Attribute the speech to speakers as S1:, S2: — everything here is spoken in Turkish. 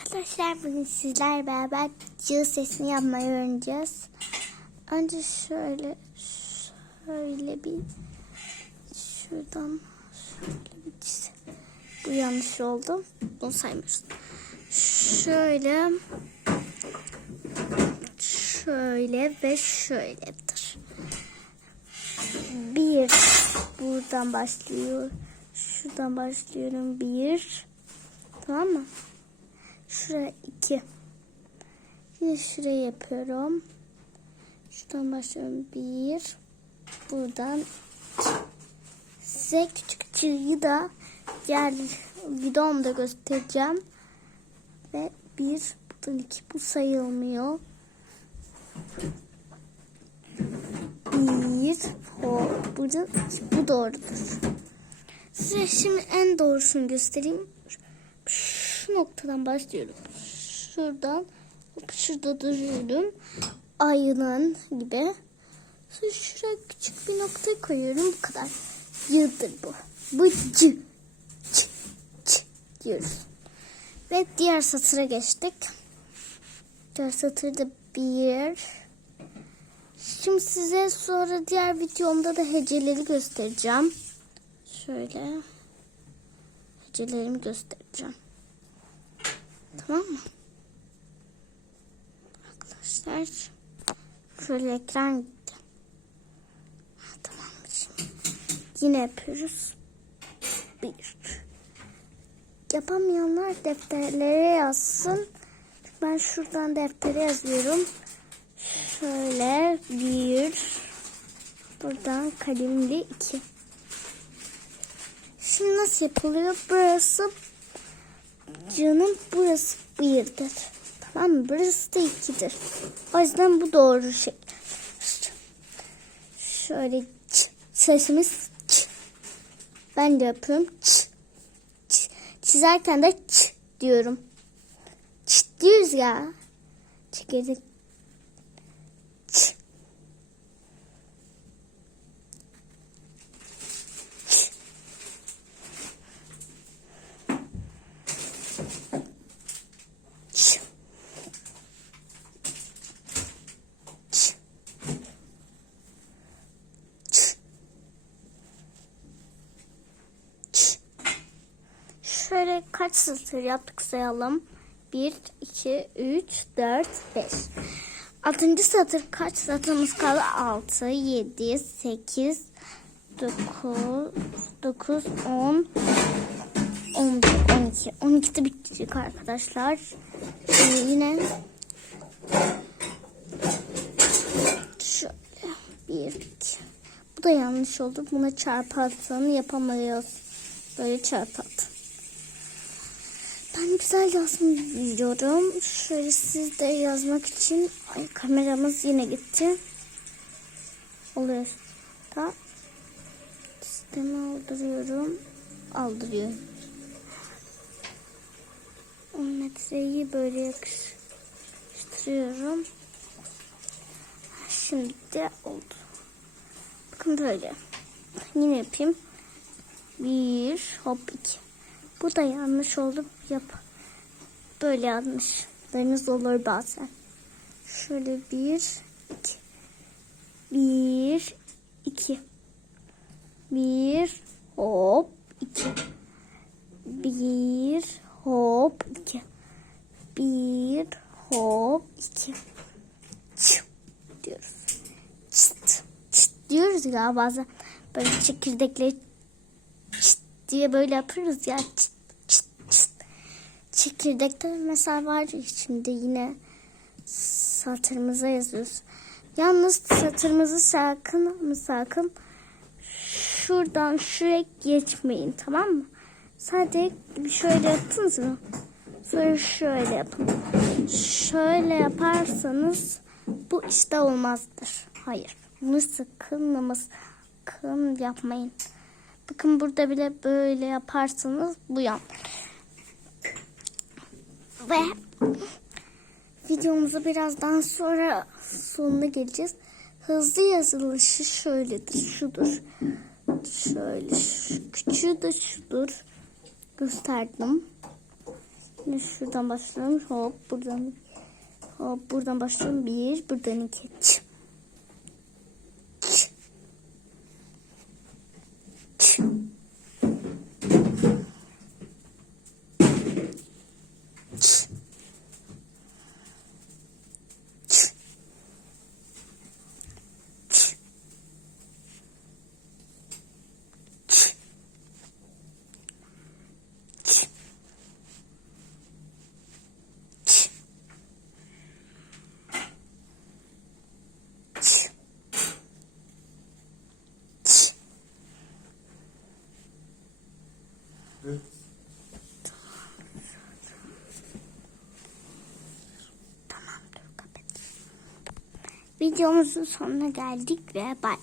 S1: Arkadaşlar bugün sizler beraber cığ sesini yapmayı öğreneceğiz. Önce şöyle şöyle bir şuradan şöyle bir çiz- Bu yanlış oldu. Bunu saymıyoruz. Şöyle şöyle ve şöyledir. Bir buradan başlıyor. Şuradan başlıyorum. Bir. Tamam mı? Şuraya iki. Yine şuraya yapıyorum. Şuradan başlıyorum. Bir. Buradan iki. Size küçük çizgiyi da diğer videomda göstereceğim. Ve bir. Buradan iki. Bu sayılmıyor. Bir. O. Burada bu doğrudur. Size şimdi en doğrusunu göstereyim. Noktadan başlıyorum. Şuradan şurada duruyorum. Ayılan gibi. Sonra şuraya küçük bir nokta koyuyorum. Bu kadar. Yıldır bu. Bu cı. Ç. Ç diyoruz. Ve diğer satıra geçtik. Diğer satırda bir. Şimdi size sonra diğer videomda da heceleri göstereceğim. Şöyle hecelerimi göstereceğim. Tamam mı? Arkadaşlar şöyle ekran gitti. Ha, tamam şimdi. Yine yapıyoruz. Bir. Yapamayanlar defterlere yazsın. Ben şuradan deftere yazıyorum. Şöyle bir. Buradan kalemli iki. Şimdi nasıl yapılıyor? Burası canım burası birdir. Tamam mı? Burası da ikidir. O yüzden bu doğru şey. Şöyle ç, sesimiz ç. Ben de yapıyorum ç, ç. Çizerken de ç diyorum. Ç diyoruz ya. Çekirdik. Kaç satır yaptık sayalım. 1, 2, 3, 4, 5. Altıncı satır kaç satırımız kaldı? 6, 7, 8, 9, 9, 10, 11, 12. 12'de bitecek arkadaşlar. Şimdi yine şöyle bir. Bu da yanlış oldu. Buna çarpı yapamıyoruz. Böyle çarpı güzel yazmayı biliyorum. Şöyle siz de yazmak için ay, kameramız yine gitti. Oluyor da sistemi aldırıyorum. Aldırıyorum. 10 metreyi böyle yakıştırıyorum. Şimdi de oldu. Bakın böyle. Yine yapayım. Bir, hop iki. Bu da yanlış oldu. Yap. Böyle yanlışlarınız olur bazen. Şöyle bir, iki. Bir, iki. Bir, hop, iki. Bir, hop, iki. Bir, hop, iki. Çıt diyoruz. Çıt, çıt diyoruz ya bazen. Böyle çekirdekleri çıt diye böyle yapıyoruz ya. Çıt. Çekirdekte mesela var şimdi yine satırımıza yazıyoruz. Yalnız satırımızı sakın sakın şuradan şuraya geçmeyin tamam mı? Sadece şöyle yaptınız mı? Sonra şöyle yapın. Şöyle yaparsanız bu işte olmazdır. Hayır. Bunu sakın ama sakın yapmayın. Bakın burada bile böyle yaparsanız bu yan. Ve videomuzu birazdan sonra sonuna geleceğiz. Hızlı yazılışı şöyledir. Şudur. Şöyle. Şu küçüğü de şudur. Gösterdim. Şimdi şuradan başlayalım. Hop buradan. Hop buradan başlayalım. Bir, buradan iki. Çık. Videomuzun sonuna geldik ve bay bay.